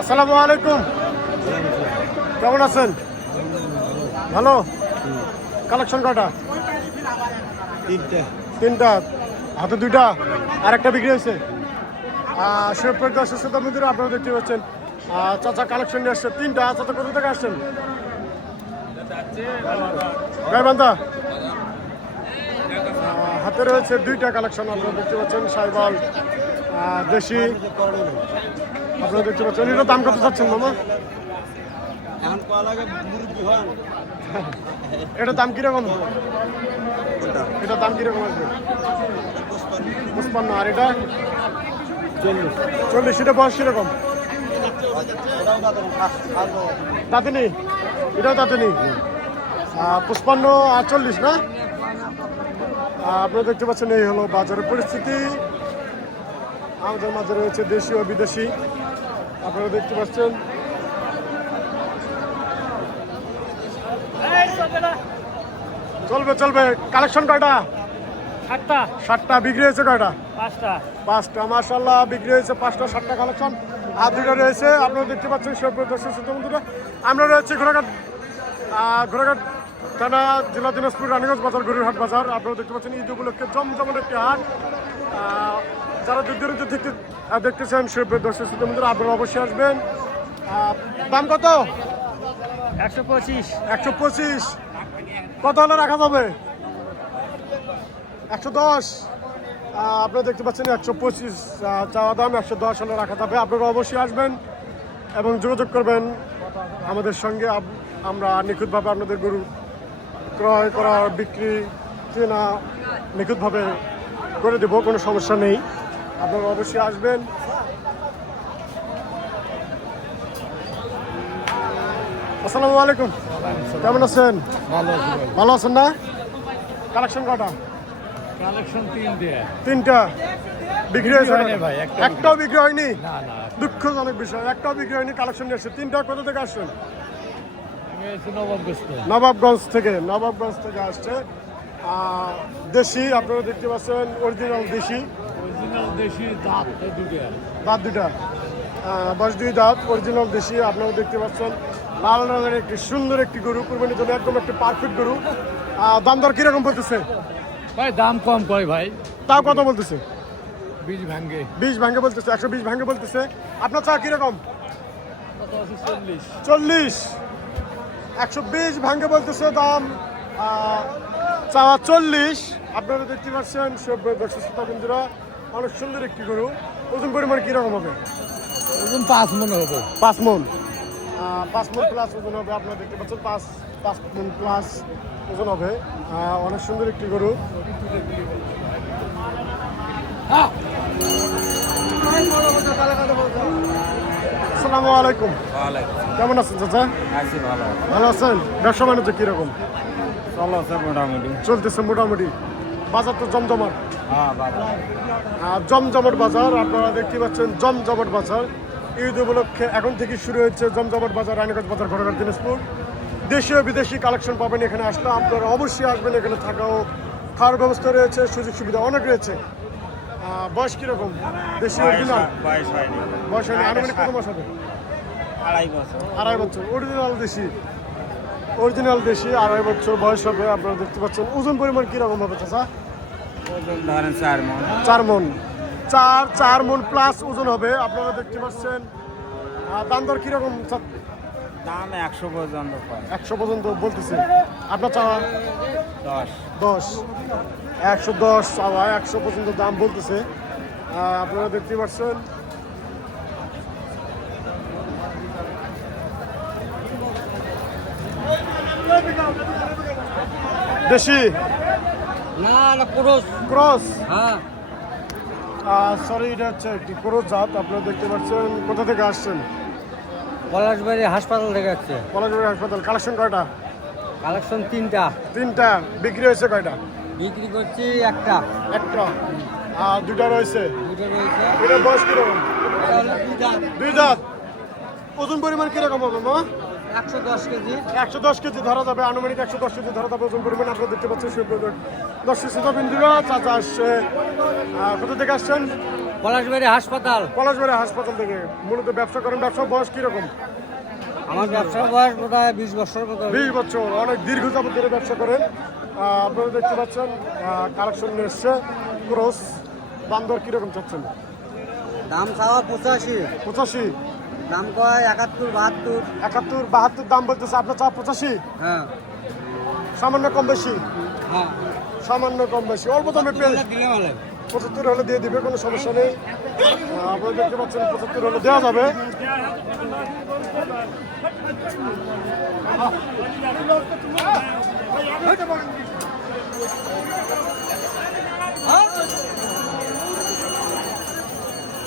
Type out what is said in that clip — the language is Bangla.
আসসালামু আলাইকুম, কেমন আছেন? ভালো। কালেকশন কটা? তিনটা, হাতে দুইটা, আর একটা বিক্রি হয়েছে। শিবপুর দর্শক শ্রোতা বন্ধুরা, আপনারা দেখতে পাচ্ছেন চাচা কালেকশন নিয়ে আসছে তিনটা। চাচা কোথা থেকে আসছেন? গাইবান্ধা। হাতে রয়েছে দুইটা কালেকশন, আপনারা দেখতে পাচ্ছেন সাইবাল দেশি। আপনারা দেখতে পাচ্ছেন, এটার দাম কত চাচ্ছেন মামা? এটার দাম কিরকম? এটার দাম কিরকম আসবে? 55। আর এটা 40। এটা বয়স কিরকম? তাতে নেই, এটাও তাতে নেই। 55 আর 40 না? আপনারা দেখতে পাচ্ছেন এই হলো বাজারের পরিস্থিতি। আমাদের মাঝে রয়েছে দেশি ও বিদেশি, আপনারা দেখতে পাচ্ছেন। চলবে চলবে। কালেকশন কয়টা? 7টা। বিক্রি হয়েছে কয়টা? 5টা। মাশাআল্লাহ, বিক্রি হয়েছে 5টা। 7টা কালেকশন আর 2টা রয়েছে। আপনারা দেখতে পাচ্ছেন সব দর্শক শ্রোতা বন্ধুরা, আমরা রয়েছে ঘোড়াঘাট থানা, জেলা দিনাজপুর, রানীগঞ্জ বাজার, গরুরহাট বাজার। আপনারা দেখতে পাচ্ছেন ঈদ উপলক্ষে জমজমাট একটি হাট। যারা দূর দূরান্ত থেকে দেখতেছেন সব দর্শক শ্রোতা বন্ধুরা, আপনারা অবশ্যই আসবেন। দাম কত? 125। কত হলে রাখা যাবে? 110। আপনারা দেখতে পাচ্ছেন 125 চাওয়া দাম। 110 হলে রাখা যাবে। আপনারা অবশ্যই আসবেন এবং যোগাযোগ করবেন আমাদের সঙ্গে। আমরা নিখুঁতভাবে আপনাদের গরু ক্রয় করা, বিক্রি, কেনা নিখুঁতভাবে করে দেবো, কোনো সমস্যা নেই। আপনারা অবশ্যই আসবেন। আসসালামু আলাইকুম, কেমন আছেন? ভালো আছেন না? কালেকশন কটা? তিনটা। বিক্রি হয়েছে? একটাও বিক্রি হয়নি। দুঃখজনক বিষয়, একটাও বিক্রি হয়নি। কালেকশন নিয়ে আসছে তিনটা। কোথা থেকে আসছেন? নবাবগঞ্জ থেকে আসছে। দেশি, আপনারা দেখতে পাচ্ছেন অরিজিনাল দেশি। দাঁত দুটা, বয়স 2 দাঁত, অরিজিনাল দেশি। আপনারা দেখতে পাচ্ছেন লাল রঙের একটি সুন্দর একটি গরু, কুরবানির জন্য একদম একটি পারফেক্ট গরু। দাম দর কিরকম বলতেছে ভাই? দাম কম কয় ভাই। তাও কত বলতেছে? 20 ভাঙ্গে। 20 ভাঙ্গে বলতেছে। 120 ভাঙ্গে বলতেছে। আপনার চা কিরকম? 40। 120 ভাঙ্গে বলতেছে দাম, চাওয়া 40। আপনারা দেখতে পাচ্ছেন সব দর্শক শ্রোতা বন্ধুরা, অনেক সুন্দর একটি গরু। ওজন পরিমাণ কিরকম হবে? ওজন 5 মণ হবে। 5 মণ। 5 মণ প্লাস ওজন হবে। আপনারা দেখতে পাচ্ছেন 5 মণ প্লাস ওজন হবে। অনেক সুন্দর একটি গরু। আসসালামু আলাইকুম, কেমন আছেন চাচা? ভালো আছেন? ব্যবসা বাণিজ্য কিরকম চলতেছে? মোটামুটি। বাজার তো জমজমাট। জমজমাট বাজার, আপনারা দেখতে পাচ্ছেন জমজমাট বাজার। ঈদ উপলক্ষে এখন থেকে শুরু হচ্ছে জমজমাট বাজার, রানীগঞ্জ বাজার, ঘোড়াঘাট, দিনাজপুর। দেশীয় বিদেশি কালেকশন পাবেন এখানে আসলে। আপনারা অবশ্যই আসবেন। এখানে থাকাও, খাওয়ার ব্যবস্থা রয়েছে, সুযোগ সুবিধা অনেক রয়েছে। বয়স কিরকম? দেশি অরিজিনাল? বয়স হয়নি। আনুমানিক কত মাস হবে? 2.5 বছর। অরিজিনাল দেশি, 2.5 বছর বয়স হবে। আপনারা দেখতে পাচ্ছেন। ওজন পরিমাণ কিরকম হবে চাচা? 4 মণ। 4 মণ প্লাস ওজন হবে। আপনারা দেখতে পাচ্ছেন। দাম দর কিরকম? দাম 100 পর্যন্ত। 100 পর্যন্ত বলতেছে। আপনার চাওয়া 10। 110 চাওয়া, 100 পর্যন্ত দাম বলতেছে। আপনারা দেখতে পাচ্ছেন। দেশি না ক্রস। ক্রস? হ্যাঁ। সরি, এটা হচ্ছে একটি ক্রস জাত। আপনারা দেখতে পাচ্ছেন। কোথা থেকে আসছেন? পলাশবাড়ি হাসপাতাল থেকে আসছে। পলাশবাড়ি হাসপাতাল। কালেকশন কয়টা? কালেকশন 3টা। 3টা। বিক্রি হয়েছে কয়টা? বিক্রি করছি একটা। 1টা। আর 2টা রয়েছে। 2টা রয়েছে। এটার বয়স কিরকম? 2 দাঁত। ওজন পরিমাণ কিরকম হবে মা? 110 কেজি। 110 কেজি ধরা যাবে। আনুমানিক 110 কেজি ধরা যাবে ওজন পরিমাণ। আপনারা দেখতে পাচ্ছেন দর্শক শ্রোতা বিন্দুরা, চাচা আসছে। কোথা থেকে আসছেন? পলাশবাড়ি হাসপাতাল। পলাশবাড়ি হাসপাতাল থেকে মূলত ব্যবসা করেন। ব্যবসার বয়স কীরকম? আমার ব্যবসার বয়স বোধহয় 20 বছর মতো। 20 বছর, অনেক দীর্ঘ যাবত ধরে ব্যবসা করেন। আপনারা দেখতে পাচ্ছেন কালেকশন নিয়ে এসছে। ক্রস বান্দর কীরকম চাচ্ছেন? দাম চাওয়া 85, 85, দাম কয় 71, 72। 71, 72 দাম বলতেছে, আপনার চা 85, হ্যাঁ সামান্য কম বেশি, হ্যাঁ, সামান্য কম বেশি, অল্প দামে পেয়ে দিলে ভালো। 75 হলে দিয়ে দিবে, কোনো সমস্যা নেই। আপনারা দেখতে পাচ্ছেন 75 হলে দেওয়া যাবে।